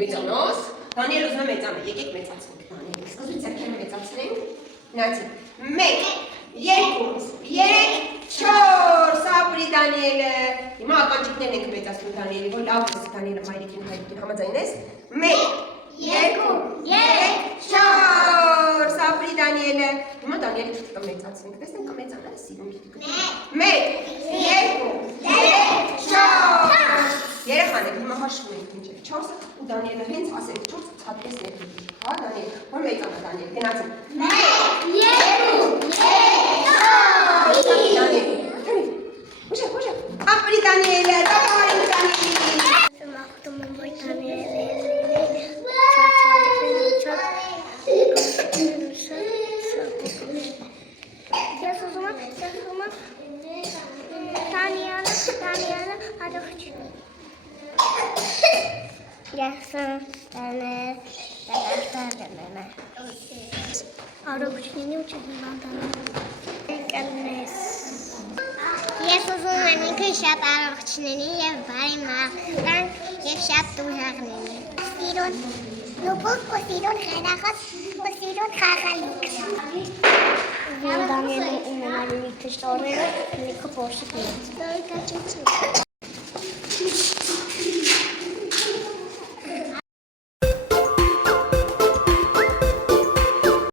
Մեծանոս, Դանիել ուզում է մեծանա, եկեք մեծացնենք Դանիել, սկզբից ձեռքերը մեծացնենք, նայեցեք, 1, 2, 3, 4, ապրի Դանիելը, հիմա ականջիկներն ենք մեծացնում Դանիելի, որ լավ ես Դանիելը մայրիկին համաձայն ես, 1, 2, 3, 4, ապրի Դանիելը, հիմա Դանիելի թղթը կմեծացնենք, տեսնենք կմեծանա, սիրում գիտի կտում, 1, 2, 3, 4, երեխաներ, հիմա հաշվում ենք մինչև 4-ը ու Դանիելը հենց ասենք 4-ը ցածրես ներդրի, հա Դանիել, որ մեծանա Դանիել, գնացինք, 1, 2, 3, 4, Դանիել, ուժեղ, ապրի Դանիելը, տապարին Դանիելի, Մաղթում եմ, որ Դանիելը Ես ուզում եմ Դանիելը առողջ Ես առողջնի ու չհիվանդանալու Ես ուզում եմ ինքը շատ առողջնի և բարի մաղթան և շատ տուժաղնի Սիրուն լուբուկ ու սիրուն խենախոս ու սիրուն խաղալիք Դանիելը ունենալու մի թշտորները լիքը պոշիկ